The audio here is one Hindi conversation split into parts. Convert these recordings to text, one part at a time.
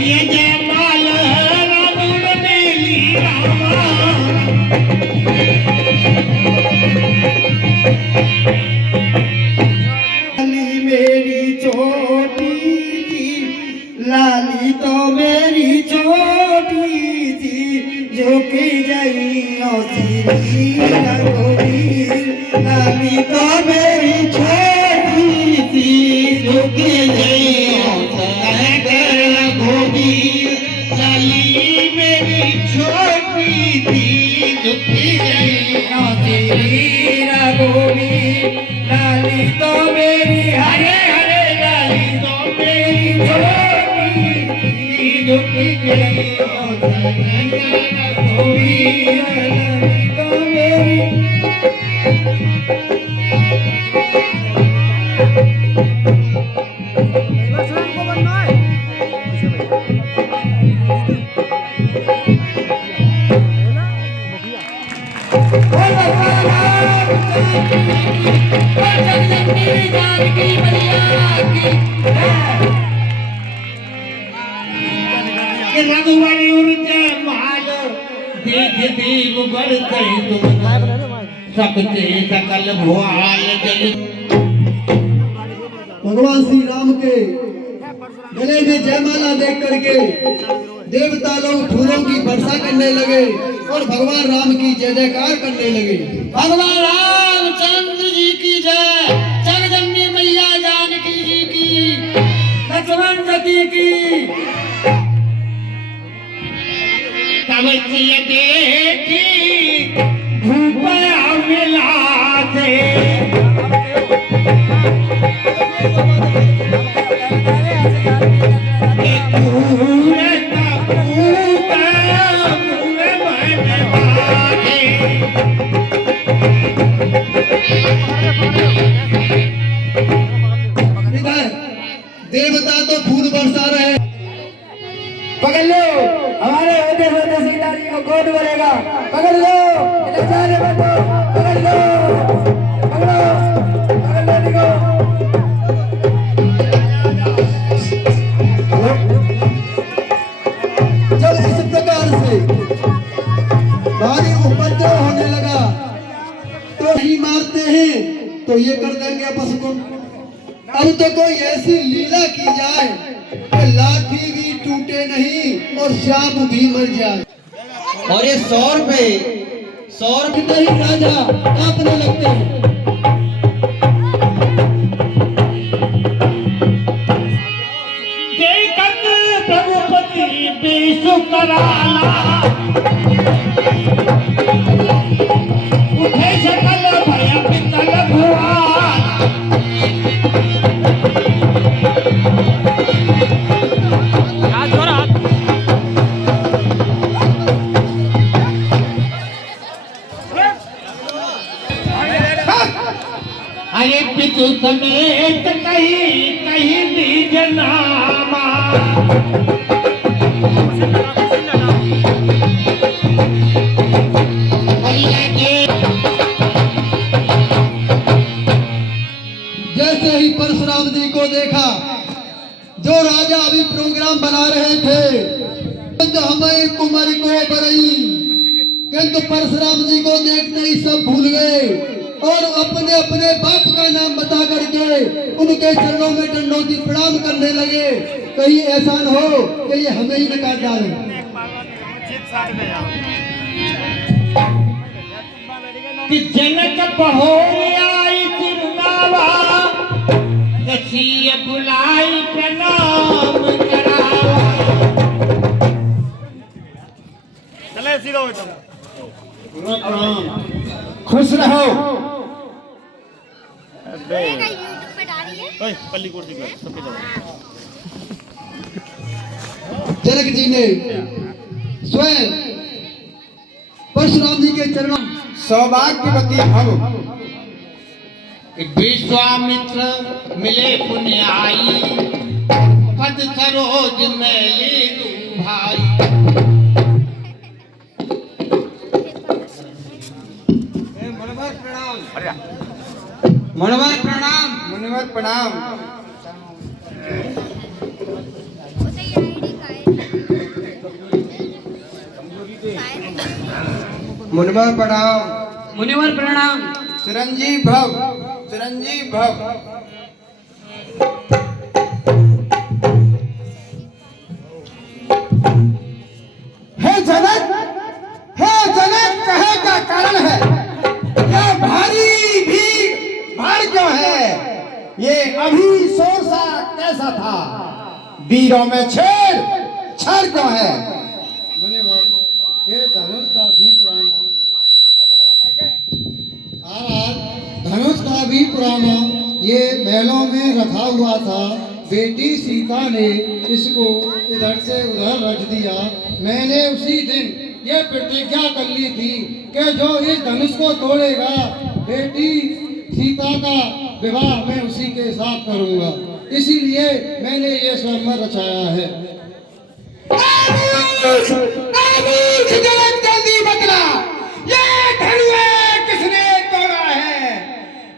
ये जयमाल रावण मेली रामा मेरी छोटी थी लाली तो मेरी छोटी थी जो कि जइयो श्री रघुवीर लाली तो मेरी छोटी थी जो कि जइयो रघुवीर लाली मेरी छोटी थी जो कि जइयो श्री रघुवीर लाली तो मेरी हरे हरे लाली तो मेरी छोटी थी जो कि जइयो रघुवीर लाली तो मेरी रघुवरी उर्जा माल देख देव बढ़ते तुम सकते सकल भुआल जल। भगवान श्री राम के गले में जयमाला देख करके देवता लोग फूलों की वर्षा करने लगे और भगवान राम की जय जयकार करने लगे। भगवान रामचंद्र जी की जय, जगदम्बी मैया जानकी जी की, लक्ष्मण जी की। तब ये देखी भूप अविलासे देवता तो फूल बरसा रहे। पकड़ लो हमारे होते होते सीता जी को कौन बोलेगा। पकड़ लो पकड़ लो पकड़ लो देखो जब इस प्रकार से भारी उपद्रव होने लगा तो नहीं मारते हैं तो ये कर देंगे आपस को। अब तो कोई ऐसी लीला की जाए कि लाठी भी टूटे नहीं और श्याम भी मर जाए। और ये 100 रुपए नहीं राजा कांपने लगते हैं। प्रभुपति विष्णु कराला उठे सकल भय पितल भुआन। अरे पितु समेत कहीं कहीं दीज नामा जैसे ही परशुराम जी को देखा जो राजा अभी प्रोग्राम बना रहे थे हमें कुमार को बरई किंतु परशुराम जी को देखते ही सब भूल गए और अपने अपने बाप का नाम बता करके उनके चरणों में दंडोती प्रणाम करने लगे। कहीं ऐसा न हो कि ये हमें ही निकाल डाले। कि जनक बहोरी आई तिरुनावा कसीय बुलाई प्रणाम करावा। चले सीधो खुश रहो। पल्ली कुर्सी पर सबके जाओ। जनक जी ने स्वयं परशुराम जी के चरणों सौभाग्यवती भव विश्वामित्र मिले पुण्याई पद सरोज में ले दूं भाई। मनोवर प्रणाम। मुनिवर प्रणाम। मुनिवर प्रणाम। चिरंजीव भव, चिरंजीव भव। हे जनक, कहे का कारण है? यह भारी भीड़ भाड़ क्यों है? ये अभी शोर सा कैसा था? वीरों में छेड़ क्यों है? ये धनुष का भी पुराना धनुष का भी पुराना ये महलों में रखा हुआ था। बेटी सीता ने इसको इधर से उधर रख दिया। मैंने उसी दिन ये प्रतिज्ञा कर ली थी कि जो इस धनुष को तोड़ेगा बेटी सीता का विवाह मैं उसी के साथ करूंगा। इसीलिए मैंने ये स्वयंवर रचाया है। जल्दी बतला, ये धनुष किसने तोड़ा है?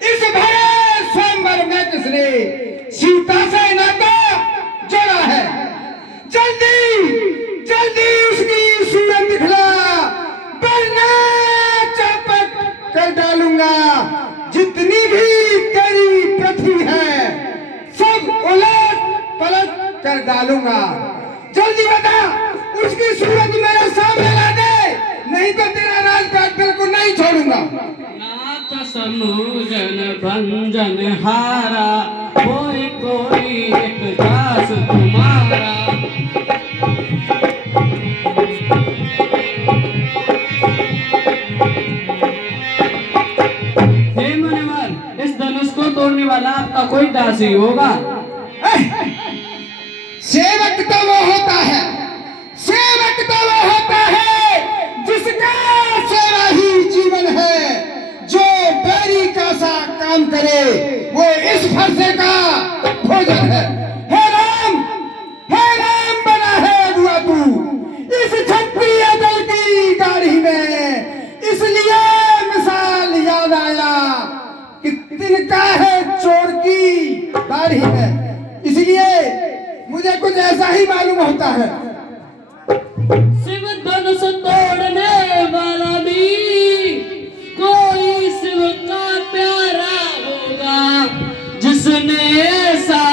इस भरे स्वयंवर में किसने सीता से नाता जोड़ा है? जल्दी उसकी सूरत दिखला, वरना चौपट कर डालूंगा। जितनी भी तेरी पृथ्वी है सब उलट पलट कर डालूंगा। जल्दी बता, उसकी सूरत मेरे सामने ला दे, नहीं तो तेरा राजपाट बिल्कुल नहीं छोड़ूंगा। नाथ समूजन भंजन हारा, कोई एक दास तुम्हारा। हे मुनिवर, इस धनुष को तोड़ने वाला आपका कोई दास ही होगा। सेवक तो वो होता है, जिसका सेवा ही जीवन है। जो बैरी का सा काम करे वो इस फरसे का भोजन है। हे राम बना है अगुआ तू इस क्षत्रिय दल की गाड़ी में। इसलिए मिसाल याद आया कि तिनका है चोर की दाढ़ी में। इसलिए मुझे कुछ ऐसा ही मालूम होता है। शिव धनुष तोड़ने वाला भी कोई शिव का प्यारा होगा। जिसने ऐसा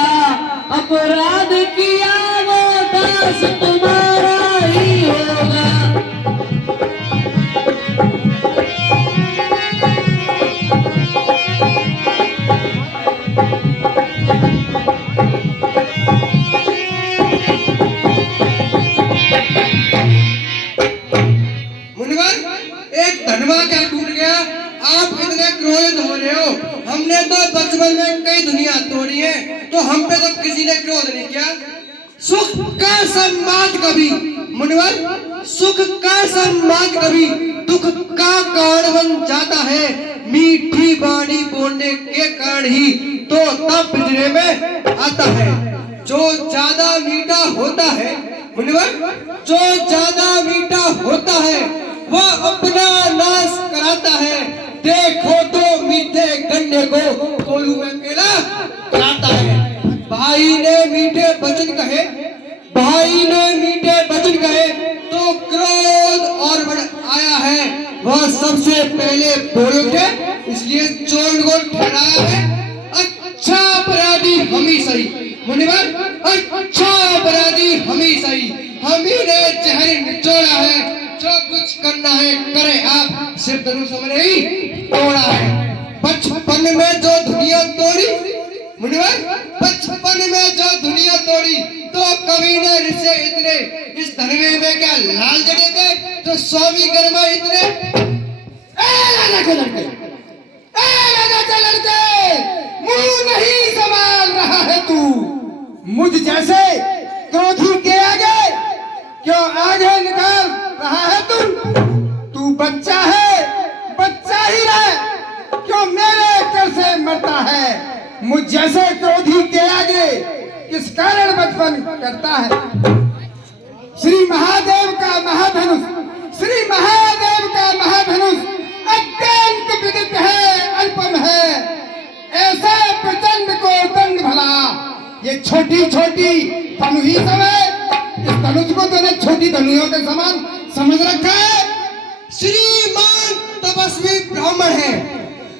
अपराध किया वो दास तुम्हारा ही होगा। हमने तो बचपन में कई दुनिया तोड़ी है, तो हम पे तो किसी ने क्रोध नहीं किया। सुख का सम्मान कभी मुनिवर, सुख का सम्मान कभी दुख का कारण बन जाता है। मीठी वाणी बोलने के कारण ही तो तब पिंजरे में आता है। जो ज्यादा मीठा होता है मुनिवर, जो ज्यादा मीठा होता है वह अपना नाश कराता है। देखो तो मीठे गन्ने को कोलू में केला कराता है। भाई ने मीठे वचन कहे तो क्रोध और बढ़ आया है। वह सबसे पहले बोल उठे, इसलिए चोर को ठहराया है अच्छा अपराधी हम ही सही। मुनिवर, अच्छा अपराधी हम ही सही। हम ही ने जहर निचोड़ा है। जो कुछ करना है करे आप, सिर्फ धनुष हमने ही तोड़ा है। बचपन में जो दुनिया तोड़ी मुनिवर, बचपन में जो दुनिया तोड़ी तो कवि ने ऋषि इतने इस धनवे में क्या लाल जड़े थे तो स्वामी गर्मा इतने राजा के लड़के मुंह नहीं संभाल रहा है तू। मुझ जैसे क्रोधी के आगे क्यों आगे निकाल रहा है तू बच्चा है, बच्चा ही रहे, क्यों मेरे कर से मरता है? मुझ जैसे क्रोधी के आगे किस कारण बचपन करता है? श्री महादेव का महाधनुष अत्यंत विदित है, अल्पम है। ऐसा प्रचंड को दंड भला, ये छोटी धनु ही सब है। इस धनुष को तूने छोटी धनुओं के समान समझ रखा है। ब्राह्मण है,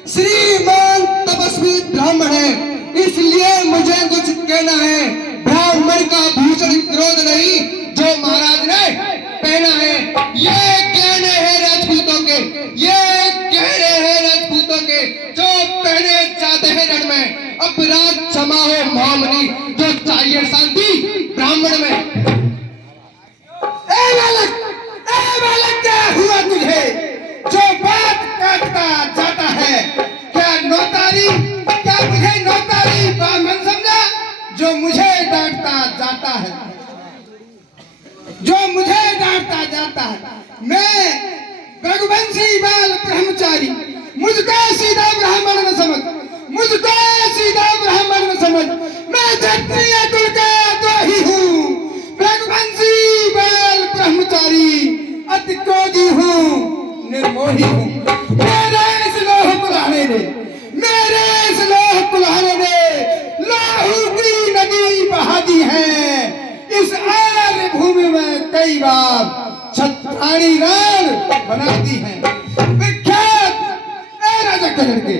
श्रीमान तपस्वी ब्राह्मण है, इसलिए मुझे कुछ कहना है। ब्राह्मण का भूषण क्रोध नहीं जो महाराज ने पहना है। ये कहने हैं राजपूतों के, ये कहने हैं राजपूतों के जो पहने जाते हैं रण में। अपराध क्षमा हो महामुनि, जो चाहिए शांति ब्राह्मण में। ए बालक क्या हुआ तुझे जो बात काटता जाता है? क्या नौतारी, क्या मुझे नौतारी ब्राह्मण समझा जो मुझे डांटता जाता है, जो मुझे डांटता जाता है? मैं रघुवंशी बाल ब्रह्मचारी, मुझको सीधा ब्राह्मण न समझ, मुझको सीधा ब्राह्मण न समझ। मैं क्षत्रिय कुल का द्रोही हूँ, रघुवंशी बाल ब्रह्मचारी, अति क्रोधी हूँ, निर्मोही हूँ। मेरे इस लोह कुल्हाड़े ने, मेरे इस लोह कुल्हाड़े ने लहू की नदी बहा दी है। इस आर्य भूमि में कई बार छत्राणी रण बना दी है। विख्यात राजा करण के,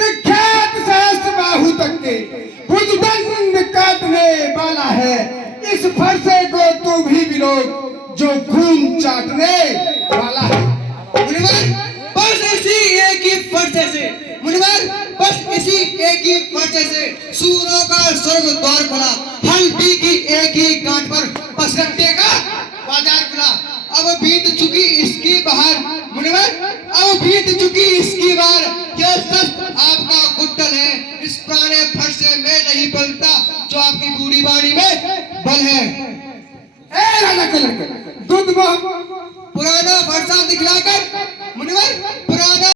विख्यात सहस्त्र बाहु तक के भुजदंड काटने वाला है। इस फरसे को तू भी विरोध जो खून चाटने वाला है। मुनिवर बस इसी एक ही फरसे से, मुनिवर बस इसी एक ही फरसे से सूरों का स्वर्ग द्वार खुला, हल्दी की एक ही गांठ पर पसरट्टे का बाजार खुला। अब बीत चुकी इसकी बहार, मुनिवर अब बीत चुकी इसकी बार। यह सब आपका गुट्टल है, इस पुराने फरसे में नहीं पलता जो आपकी बूढ़ी बाड़ी में बल है। ए राजा कलर दूध पुराना फरसा दिखलाकर